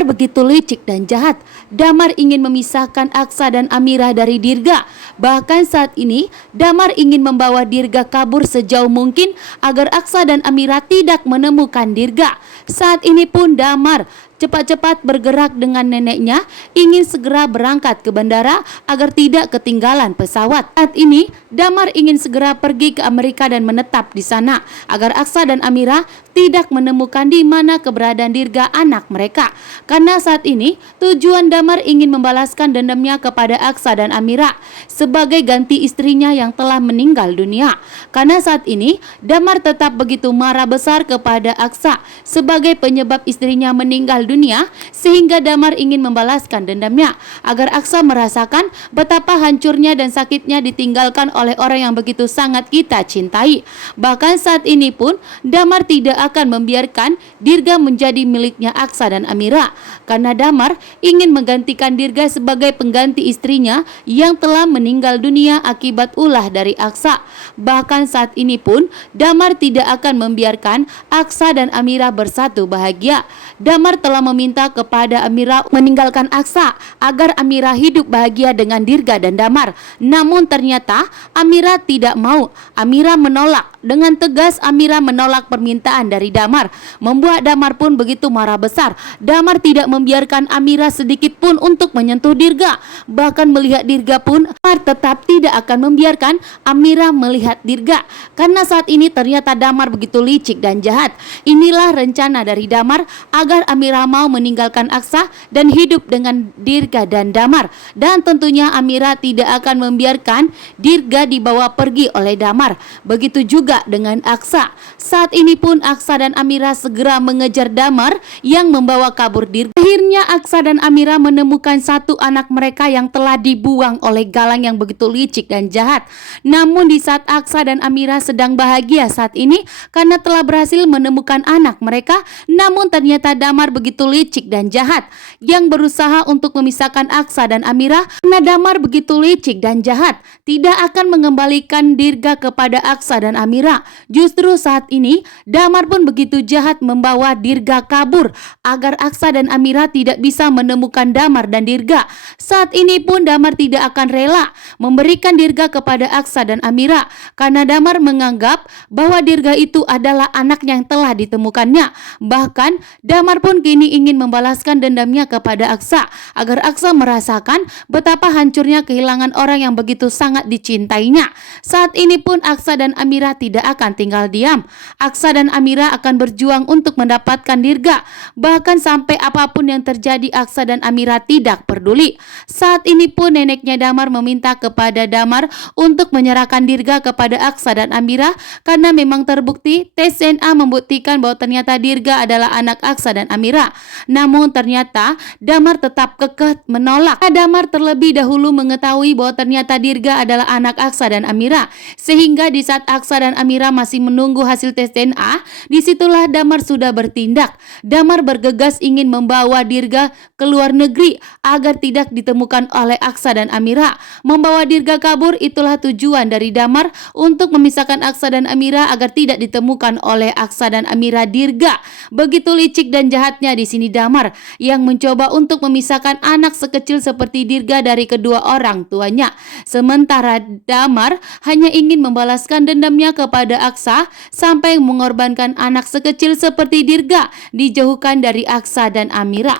Damar begitu licik dan jahat. Damar ingin memisahkan Aksa dan Amira dari Dirga. Bahkan saat ini Damar ingin membawa Dirga kabur sejauh mungkin agar Aksa dan Amira tidak menemukan Dirga. Saat ini pun Damar cepat-cepat bergerak dengan neneknya, ingin segera berangkat ke bandara agar tidak ketinggalan pesawat. Saat ini Damar ingin segera pergi ke Amerika dan menetap di sana agar Aksa dan Amira tidak menemukan di mana keberadaan Dirga anak mereka. Karena saat ini tujuan Damar ingin membalaskan dendamnya kepada Aksa dan Amira sebagai ganti istrinya yang telah meninggal dunia. Karena saat ini Damar tetap begitu marah besar kepada Aksa sebagai penyebab istrinya meninggal dunia, sehingga Damar ingin membalaskan dendamnya agar Aksa merasakan betapa hancurnya dan sakitnya ditinggalkan oleh orang yang begitu sangat kita cintai. Bahkan saat ini pun Damar tidak akan membiarkan Dirga menjadi miliknya Aksa dan Amira, karena Damar ingin menggantikan Dirga sebagai pengganti istrinya yang telah meninggal dunia akibat ulah dari Aksa. Bahkan saat ini pun Damar tidak akan membiarkan Aksa dan Amira bersatu bahagia. Damar telah meminta kepada Amira meninggalkan Aksa agar Amira hidup bahagia dengan Dirga dan Damar. Namun ternyata Amira tidak mau. Amira menolak. Dengan tegas Amira menolak permintaan dari Damar, membuat Damar pun begitu marah besar. Damar tidak membiarkan Amira sedikit pun untuk menyentuh Dirga. Bahkan melihat Dirga pun Damar tetap tidak akan membiarkan Amira melihat Dirga. Karena saat ini ternyata Damar begitu licik dan jahat. Inilah rencana dari Damar agar Amira mau meninggalkan Aksa dan hidup dengan Dirga dan Damar. Dan tentunya Amira tidak akan membiarkan Dirga dibawa pergi oleh Damar. Begitu juga dengan Aksa. Saat ini pun Aksa dan Amira segera mengejar Damar yang membawa kabur Dirga. Akhirnya Aksa dan Amira menemukan satu anak mereka yang telah dibuang oleh Galang yang begitu licik dan jahat. Namun di saat Aksa dan Amira sedang bahagia saat ini karena telah berhasil menemukan anak mereka, namun ternyata Damar begitu licik dan jahat yang berusaha untuk memisahkan Aksa dan Amira. Karena Damar begitu licik dan jahat, tidak akan mengembalikan Dirga kepada Aksa dan Amira. Justru saat ini Damar pun begitu jahat membawa Dirga kabur agar Aksa dan Amira tidak bisa menemukan Damar dan Dirga. Saat ini pun Damar tidak akan rela memberikan Dirga kepada Aksa dan Amira karena Damar menganggap bahwa Dirga itu adalah anak yang telah ditemukannya. Bahkan Damar pun kini ingin membalaskan dendamnya kepada Aksa agar Aksa merasakan betapa hancurnya kehilangan orang yang begitu sangat dicintainya. Saat ini pun Aksa dan Amira tidak akan tinggal diam. Aksa dan Amira akan berjuang untuk mendapatkan Dirga. Bahkan sampai apapun yang terjadi Aksa dan Amira tidak peduli. Saat ini pun neneknya Damar meminta kepada Damar untuk menyerahkan Dirga kepada Aksa dan Amira karena memang terbukti tes DNA membuktikan bahwa ternyata Dirga adalah anak Aksa dan Amira. Namun ternyata Damar tetap kekeh menolak. Damar terlebih dahulu mengetahui bahwa ternyata Dirga adalah anak Aksa dan Amira, sehingga di saat Aksa dan Amira masih menunggu hasil tes DNA, disitulah Damar sudah bertindak. Damar bergegas ingin membawa Dirga ke luar negeri agar tidak ditemukan oleh Aksa dan Amira. Membawa Dirga kabur itulah tujuan dari Damar untuk memisahkan Aksa dan Amira agar tidak ditemukan oleh Aksa dan Amira Dirga. Begitu licik dan jahatnya di sini Damar yang mencoba untuk memisahkan anak sekecil seperti Dirga dari kedua orang tuanya. Sementara Damar hanya ingin membalaskan dendamnya kepada Aksa sampai mengorbankan anak sekecil seperti Dirga dijauhkan dari Aksa dan Amira.